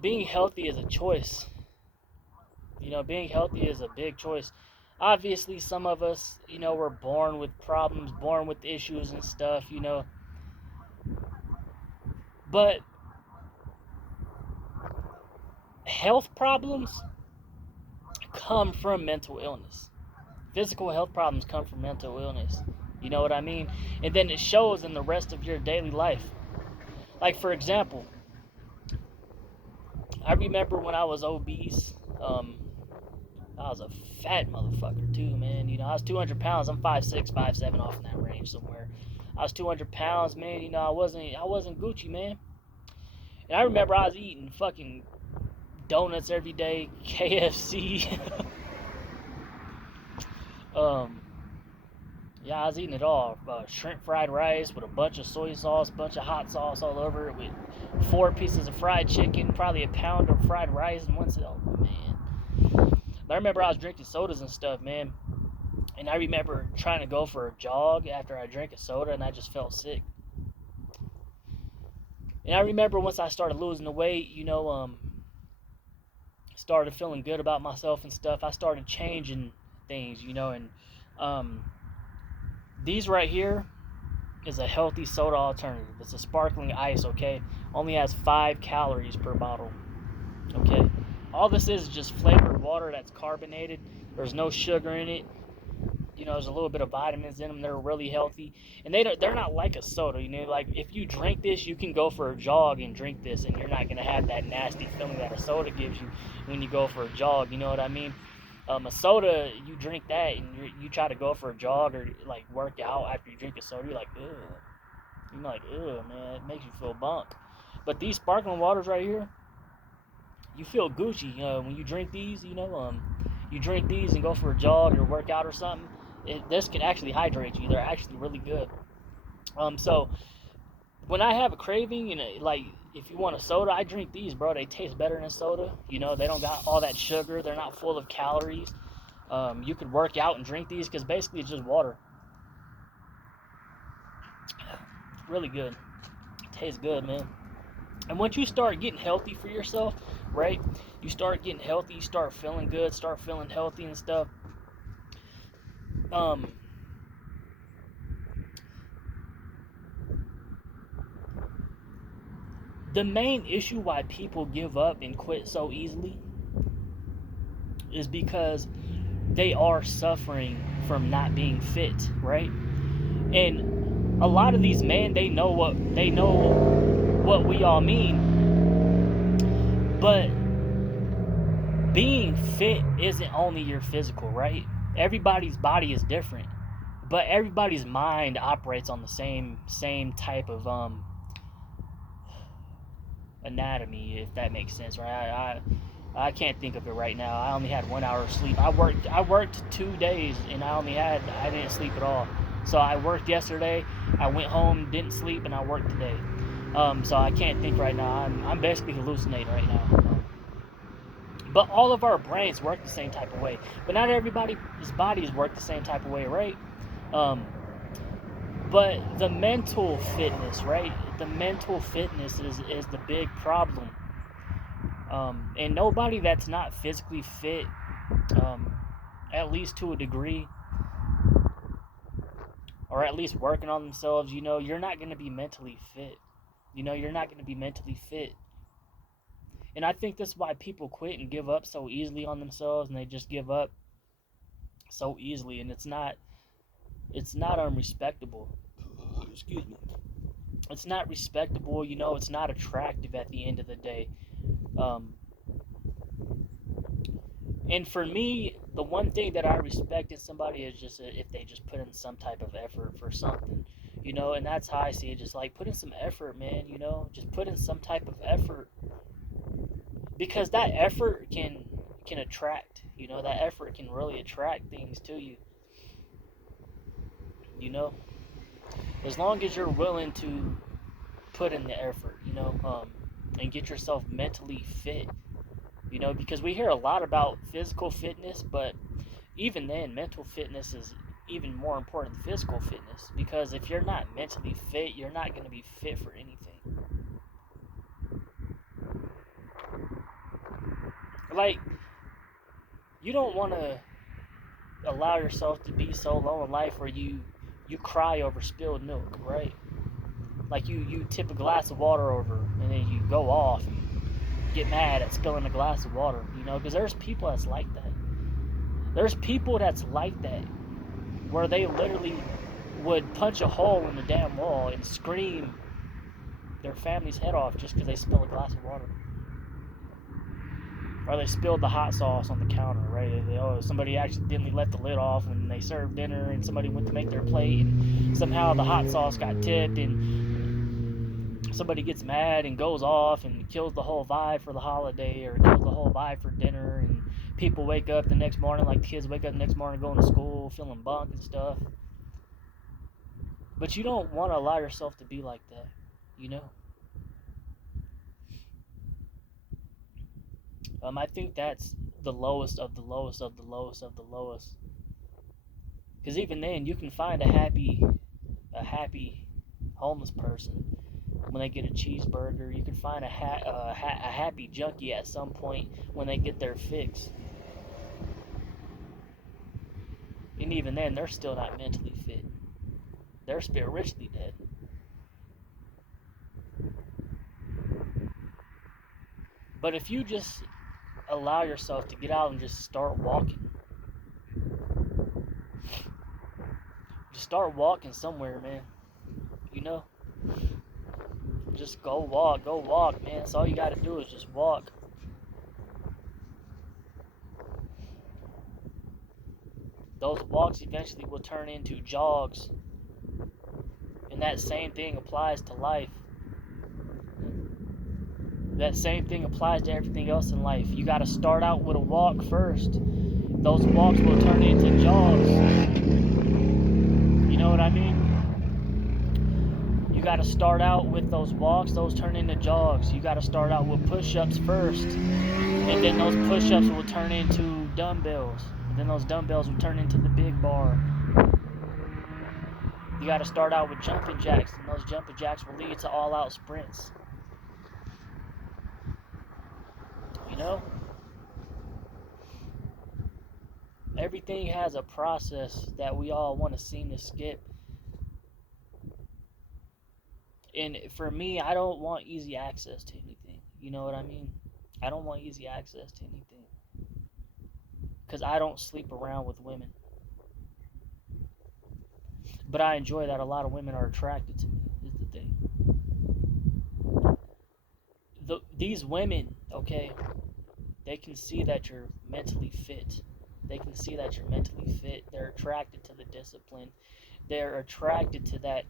being healthy is a choice. Being healthy is a big choice. Obviously, some of us, we're born with problems, born with issues and stuff. But health problems come from mental illness. Physical health problems come from mental illness. You know what I mean? And then it shows in the rest of your daily life. Like, for example, I remember when I was obese. I was a fat motherfucker too, man. I was 200 pounds. I'm 5'6", 5'7", off in that range somewhere. I was 200 pounds, man. I wasn't Gucci, man. And I remember I was eating fucking donuts every day, KFC. um, yeah, I was eating it all. Shrimp fried rice with a bunch of soy sauce, bunch of hot sauce all over it, with 4 pieces of fried chicken, probably a pound of fried rice, and oh man. But I remember I was drinking sodas and stuff, man. And I remember trying to go for a jog after I drank a soda, and I just felt sick. And I remember once I started losing the weight, started feeling good about myself and stuff, I started changing things, and these right here is a healthy soda alternative. It's a sparkling ice, okay? Only has 5 calories per bottle, okay? All this is just flavored water that's carbonated. There's no sugar in it. There's a little bit of vitamins in them. They're really healthy, and they're not like a soda. Like if you drink this, you can go for a jog and drink this, and you're not gonna have that nasty feeling that a soda gives you when you go for a jog. You know what I mean? A soda, you drink that, and you try to go for a jog or like work out after you drink a soda. You're like, ugh. You're like, ugh, man. It makes you feel bunk. But these sparkling waters right here, you feel Gucci. When you drink these, you drink these and go for a jog or work out or something. This can actually hydrate you. They're actually really good. So when I have a craving and like if you want a soda, I drink these, bro. They taste better than soda. They don't got all that sugar. They're not full of calories. You could work out and drink these because basically it's just water. It's really good. It tastes good, man. And once you start getting healthy for yourself, right? You start getting healthy, you start feeling good, start feeling healthy and stuff. The main issue why people give up and quit so easily is because they are suffering from not being fit, right? And a lot of these men, they know what we all mean, but being fit isn't only your physical, right? Everybody's body is different, but everybody's mind operates on the same type of anatomy, if that makes sense, right? I can't think of it right now. I only had 1 hour of sleep. I worked 2 days and I didn't sleep at all. So I worked yesterday, I went home, didn't sleep, and I worked today. So I can't think right now. I'm basically hallucinating right now. But all of our brains work the same type of way. But not everybody's bodies work the same type of way, right? But the mental fitness, right? The mental fitness is the big problem. And nobody that's not physically fit, at least to a degree, or at least working on themselves, you're not going to be mentally fit. You're not going to be mentally fit. And I think that's why people quit and give up so easily on themselves, and they just give up so easily, and it's not unrespectable. Excuse me. It's not respectable, it's not attractive at the end of the day. And for me, the one thing that I respect in somebody is just if they just put in some type of effort for something, and that's how I see it. Just like put in some effort, man, just put in some type of effort, because that effort can attract, that effort can really attract things to you, as long as you're willing to put in the effort, and get yourself mentally fit, because we hear a lot about physical fitness, but even then, mental fitness is even more important than physical fitness, because if you're not mentally fit, you're not going to be fit for anything. Like, you don't want to allow yourself to be so low in life where you cry over spilled milk, right? Like you tip a glass of water over and then you go off and get mad at spilling a glass of water, you know, because there's people that's like that. There's people that's like that, where they literally would punch a hole in the damn wall and scream their family's head off just because they spilled a glass of water. Or they spilled the hot sauce on the counter, right? Somebody accidentally left the lid off when they served dinner, and somebody went to make their plate, and somehow the hot sauce got tipped, and somebody gets mad and goes off and kills the whole vibe for the holiday, or kills the whole vibe for dinner, and people wake up the next morning, like the kids wake up the next morning going to school feeling bunk and stuff. But you don't want to allow yourself to be like that, you know? I think that's the lowest of the lowest of the lowest of the lowest. Because even then, you can find a happy homeless person when they get a cheeseburger. You can find a happy junkie at some point when they get their fix. And even then, they're still not mentally fit. They're spiritually dead. But if you just allow yourself to get out and just start walking, just start walking somewhere, man. You know? Just go walk, man. That's all you gotta do is just walk. Those walks eventually will turn into jogs. And that same thing applies to life. That same thing applies to everything else in life. You gotta start out with a walk first. Those walks will turn into jogs. You know what I mean? You gotta start out with those walks, those turn into jogs. You gotta start out with push-ups first. And then those push-ups will turn into dumbbells. And then those dumbbells will turn into the big bar. You gotta start out with jumping jacks, and those jumping jacks will lead to all-out sprints. You know? Everything has a process that we all want to seem to skip. And for me, I don't want easy access to anything. You know what I mean? I don't want easy access to anything. Because I don't sleep around with women. But I enjoy that a lot of women are attracted to me, is the thing. These women, okay, they can see that you're mentally fit. They can see that you're mentally fit. They're attracted to the discipline. They're attracted to that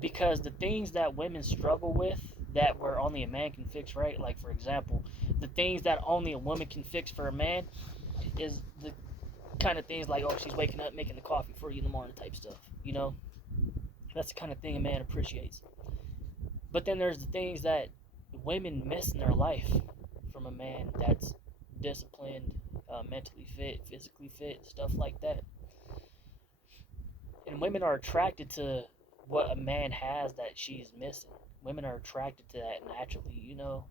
because the things that women struggle with that where only a man can fix, right? Like, for example, the things that only a woman can fix for a man is the kind of things like, oh, she's waking up making the coffee for you in the morning type stuff, you know? That's the kind of thing a man appreciates. But then there's the things that women miss in their life from a man that's disciplined, mentally fit, physically fit, stuff like that. And women are attracted to what a man has that she's missing. Women are attracted to that naturally, you know.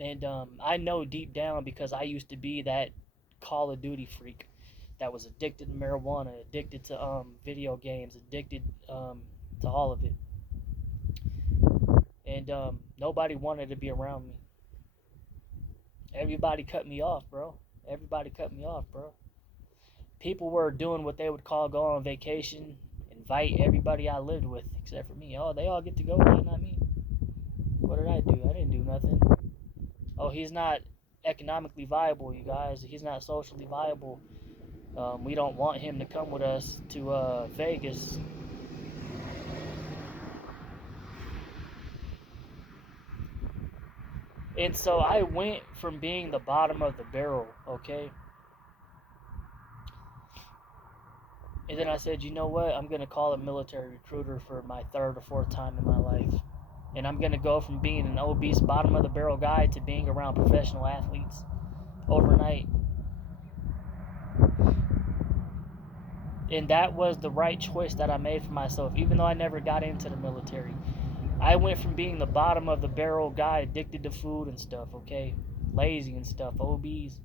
And I know deep down because I used to be that Call of Duty freak that was addicted to marijuana, addicted to video games, addicted to all of it. And nobody wanted to be around me. Everybody cut me off, bro. Everybody cut me off, bro. People were doing what they would call go on vacation, invite everybody I lived with, except for me. Oh, they all get to go, why not me? What did I do? I didn't do nothing. Oh, he's not economically viable, you guys. He's not socially viable. We don't want him to come with us to Vegas. And so I went from being the bottom of the barrel, okay? And then I said, you know what? I'm going to call a military recruiter for my third or fourth time in my life. And I'm going to go from being an obese bottom of the barrel guy to being around professional athletes overnight. And that was the right choice that I made for myself, even though I never got into the military. I went from being the bottom of the barrel guy, addicted to food and stuff, okay? Lazy and stuff, obese.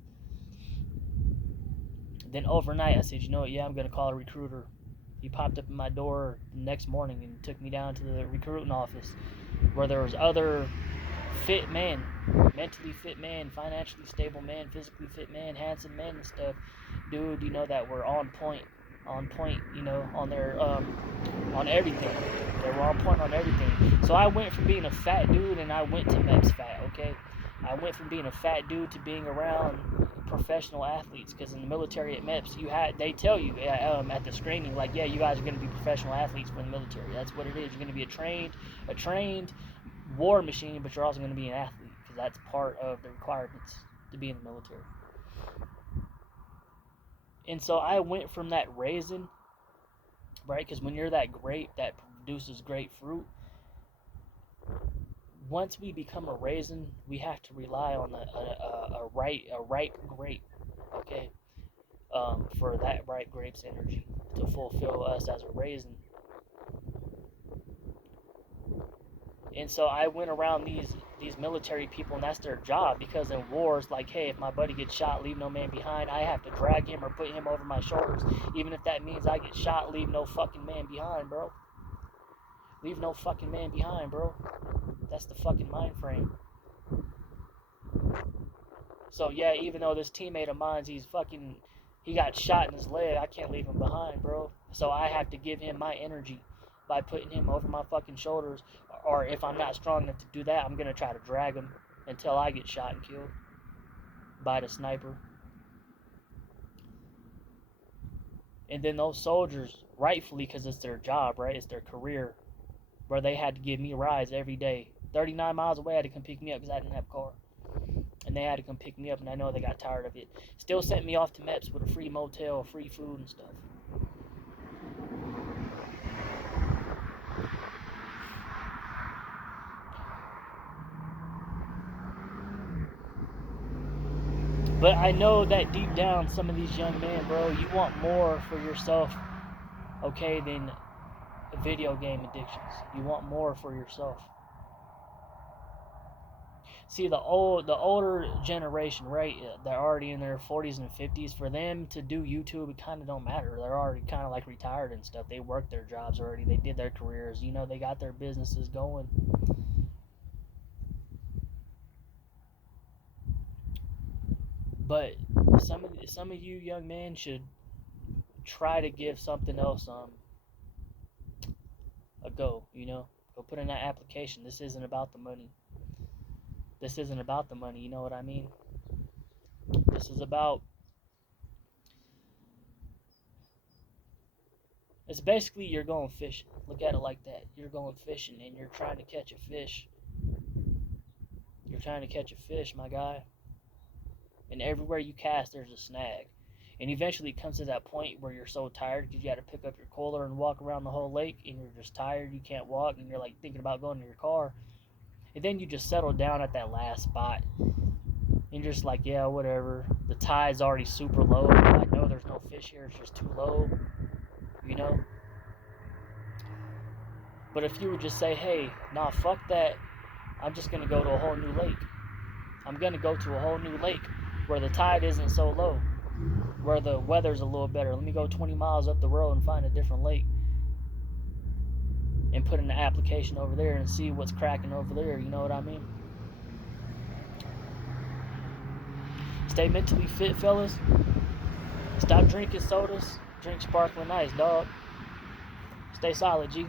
Then overnight, I said, you know what, yeah, I'm going to call a recruiter. He popped up in my door the next morning and took me down to the recruiting office where there was other fit men, mentally fit men, financially stable men, physically fit men, handsome men and stuff, dude, you know, that were on point, you know, on their, on everything. They were on point on everything. So I went from being a fat dude and I went to MEPS fat, okay? I went from being a fat dude to being around professional athletes, because in the military at MEPS, they tell you at the screening, like, yeah, you guys are going to be professional athletes for the military. That's what it is. You're going to be a trained war machine, but you're also going to be an athlete, because that's part of the requirements to be in the military. And so I went from that raisin, right? Because when you're that grape that produces great fruit, once we become a raisin, we have to rely on a ripe grape, okay, for that ripe grape's energy to fulfill us as a raisin. And so I went around these military people, and that's their job, because in wars, like, hey, if my buddy gets shot, leave no man behind. I have to drag him or put him over my shoulders, even if that means I get shot. Leave no fucking man behind, bro. Leave no fucking man behind, bro. That's the fucking mind frame. So yeah, even though this teammate of mine, he got shot in his leg, I can't leave him behind, bro. So I have to give him my energy by putting him over my fucking shoulders. Or if I'm not strong enough to do that, I'm gonna try to drag him until I get shot and killed by the sniper. And then those soldiers, rightfully, because it's their job, right? It's their career, where they had to give me rides every day. 39 miles away, I had to come pick me up because I didn't have a car. And they had to come pick me up, and I know they got tired of it. Still sent me off to MEPS with a free motel, free food and stuff. But I know that deep down, some of these young men, bro, you want more for yourself, okay, than video game addictions. You want more for yourself. See, the older generation, right? They're already in their 40s and 50s. For them to do YouTube, it kind of don't matter. They're already kind of like retired and stuff. They work their jobs already. They did their careers. You know, they got their businesses going. But some of you young men should try to give something else a go. You know, go put in that application. This isn't about the money. This isn't about the money. You know what I mean? This is about. It's basically you're going fishing. Look at it like that. You're going fishing and you're trying to catch a fish. You're trying to catch a fish, my guy. And everywhere you cast, there's a snag. And eventually it comes to that point where you're so tired because you got to pick up your cooler and walk around the whole lake, and you're just tired, you can't walk, and you're like thinking about going to your car. And then you just settle down at that last spot. And you're just like, yeah, whatever. The tide's already super low. I know there's no fish here, it's just too low. You know? But if you would just say, hey, nah, fuck that. I'm just going to go to a whole new lake. I'm going to go to a whole new lake where the tide isn't so low, where the weather's a little better. Let me go 20 miles up the road and find a different lake and put in the application over there and see what's cracking over there. You know what I mean? Stay mentally fit, fellas. Stop drinking sodas. Drink sparkling ice, dog. Stay solid, G.